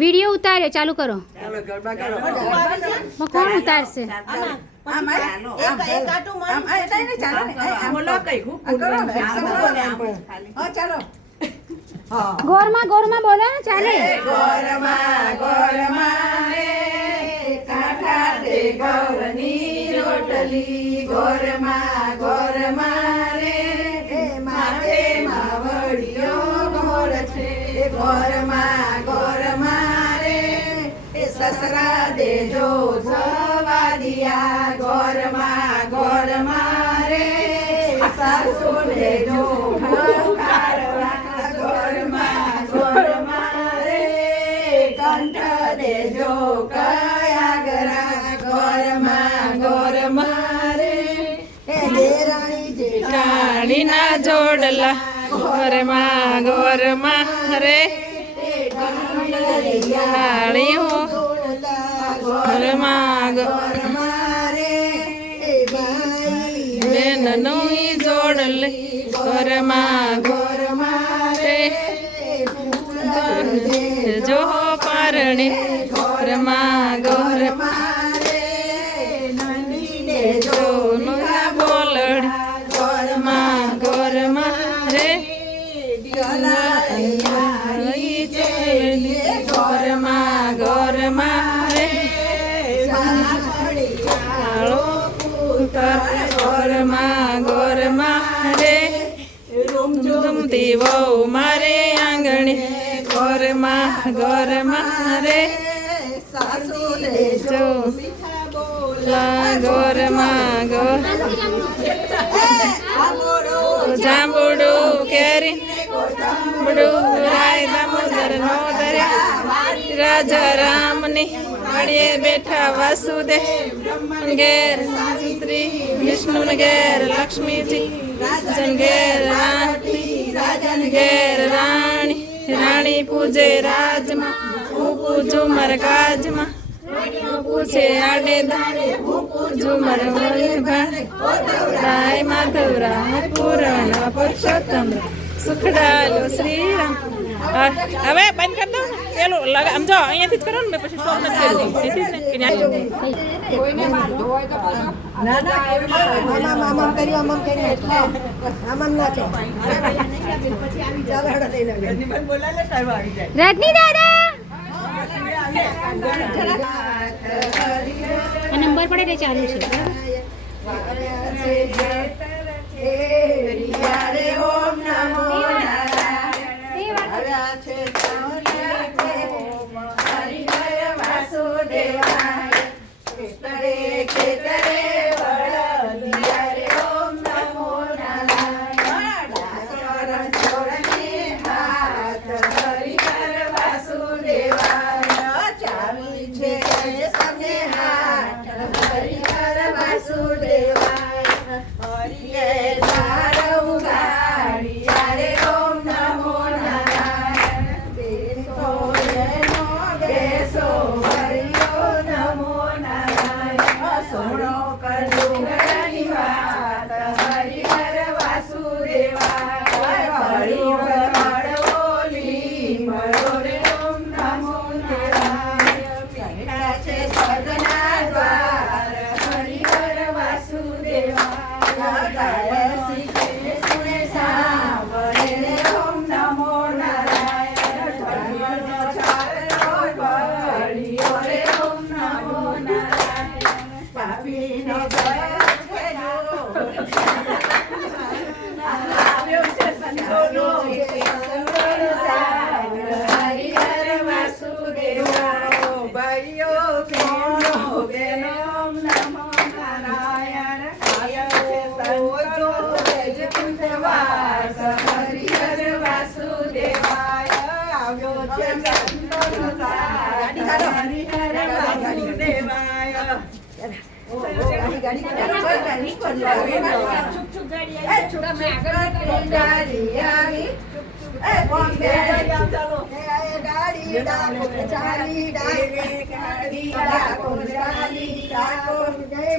Video ઉતાર્યો, ચાલુ કરો. ચાલો ગરબા કરો. કોણ ઉતારશે? ગોરમાં ગોરમાં બોલો ને, ચાલે. ગોરમાં ગોરમાં રે કાંઠા તે ગૌરની રોટલી, ગોરમાં ગોરમાં રે માથે માવડિયો ગોર છે, ગોરમાં ગોરમાં રે સસરા દેજો સવાદિયા, ગોરમાં ગોરમાં રે સાસુ દેજો કારવા, ગોરમાં ગોરમાં રે કંઠ દેજો કયાગરા, ગોરમાં ગોરમાં રે દેરાણી જેઠાણીના જોડલા, ગોરમાં ગોરમાં રે ઢાળી હો, ગોરમાં ગોરમાં રે બેનનું ઈ જોડલે, ગોરમાં ગોરમાં રે જો પારણે, ગોરમાં ગોરમાં રે નંદીને જો બોલડી, ગોરમાં ગોરમાં રે ગોરમાં ગોરમાં રે ગોરમાં ગોરમાં રે રૂમઝુમતી વહુ મારે આંગણે, ગોરમાં ગોરમાં રે સાસુ દેજો ગોરમાં ગોર જાંબુડું કેરી બડું રાય દામોદર નો દર્યા, રાજા રામની મળીએ બેઠા વાસુદેવ, ઘેર સાવિત્રી વિષ્ણુ ઘેર લક્ષ્મીજી, રાજન ઘેર રાણી, રાજન ઘેર રાણી, રાણી પૂજે રાજમાં, હું પૂજું મર કાજમાં, પૂછે આડે દાડે હું પૂજું મર રાય માધવરા પૂરણ પુરુષોત્તમ સુખડાલો શ્રીરામ. હવે બંધ કરી દો ને પેલું આમ જો અહીંયાથી જ કરો ને, પછી સ્ટોપ નથી કરતી રજની દાદા નંબર પડે ચાલુ છે. ઓમ નમો વાસુદેવાય ખેતરે ખેતરે વળદિયા રે, ઓમ નમો નારાયણ છોડને હાથ હરિહર વાસુદેવાય, ચાવી છે સમને હાથ હરિહર વાસુદેવાય, હરિએ સારવ ગાડિયા રે, ઓમ નમો નારાયણ બેસો એનો બેસો હરિયો નમો નારાયણ, સોનો કરડુંગરની વાત હરિહર વાસુદેવાય, હરિ મળવોલી મળો રે, ઓમ નમો નારાયણ બેઠા છે સ્વર્ગના દ્વાર હરિહર વાસુદેવાય, ગાય શીખે સુને સાંભળે રે, ઓમ નમો નારાયણ ધર્મનો ચાલો બળિયો રે, ઓમ નમો નારાયણ પાપીનો ગયો છે આવ્યો છે સંતોનો હરિહર વાસુદેવાય, ભાઈઓ બહેનો બેનો ઓમ નમો નારાયણ આવ્યો છે સંતોનો વાસ હરિહર વાસુદેવાય, આવ્યો છે સંતોનો હરિહર વાસુદેવાય.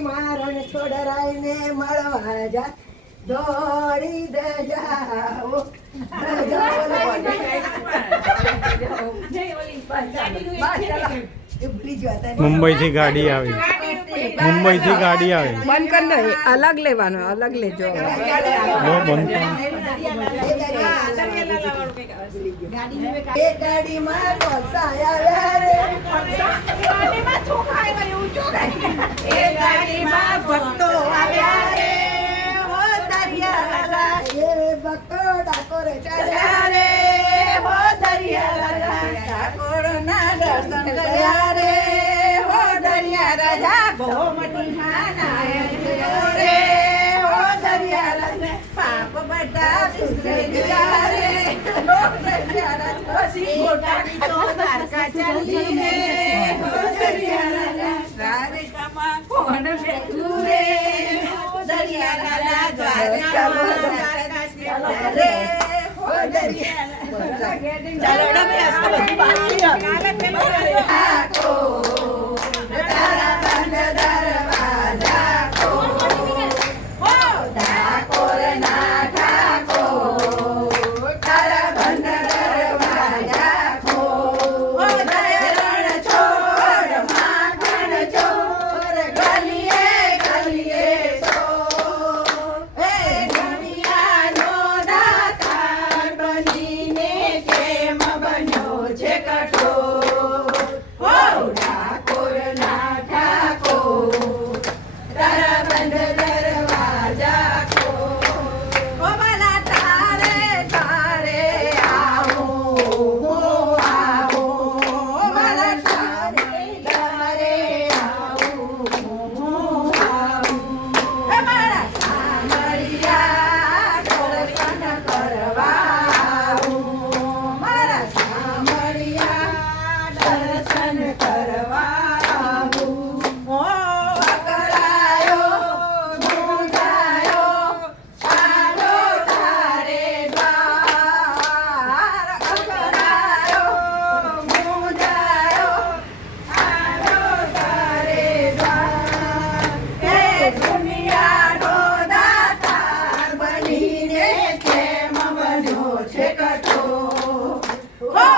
મારણ છોડરાય ને મળવા જા દોડી દે જાઓ મુંબઈથી ગાડી આવી, મુંબઈથી ગાડી આવી. બંધ કર દો, અલગ લેવાનો, અલગ લેજો. લો બંધ. ભક્તો ડાકોરે ચડ્યા રે, હો દરિયા ડાકોર ના દર્શન કર્યા રે, હો દરિયા રાજા ગોમતી નારાયણ રે, હો દરિયા રાજા પાપ બધા સુધરી ગયા રે, હો દરિયા રાજા પછી મોટાની તો દ્વારકા ચાલી રે, હો દરિયા રાજા દ્વારકામાં કોણ બેઠું રે, હો દરિયા રાજા દ્વારકામાં રે, હો દરિયા ચાલો તારા બંધ દરવાજા ખો, ઠાકોર ના ઠાકોર, તારા બંધ દરવાજા ખો, દયારણ છોડ માખણ ચોર, ગલીએ ગલીએ સો, હે દુનિયાનો દાતાર બનીને કેમ બન્યો છે કઠોર, હો ઠાકોર ના ઠાકોર, તારા બંધ દરવાજા ખો, ઓ ભલા તારે તારે આવું, ભલા તારે તારે આવું, મારા સામળિયા દર્શન કરવા આવું, મારા સામળિયા દર્શન કરવા આવું, ઓ અકળાયો મૂંઝાયો ચાલો તારે દ્વાર, અકળાયો મૂંઝાયો ચાલો તારે દ્વાર, હે દુનિયાનો દાતાર બનીને કેમ બન્યો છે કઠોર, હો